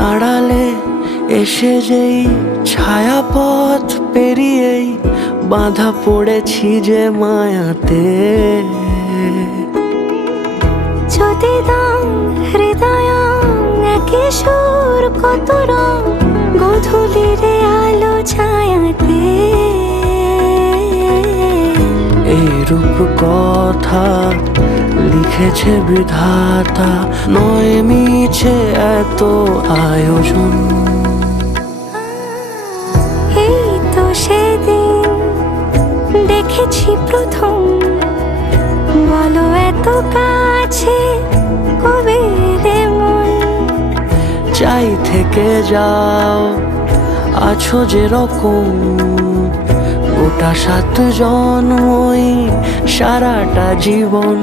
দাঁড়ালে এসে যেই ছায়াপথ পেরিয়েই বাঁধা পড়েছি যে মায়াতে। যদি দাম হৃদয় একই সুর কত রং গধূলিরে আলো ছায়াতে। এই রূপ কথা লিখেছে বিধাতা, নয় মিছে এত আয়োজন। এই তো সেদিন দেখেছি প্রথম, বলো এত কাছে কবে রে মন। চাই থেকে যাও আছো যেরকম, গোটা 7 জন্মই সারাটা জীবন।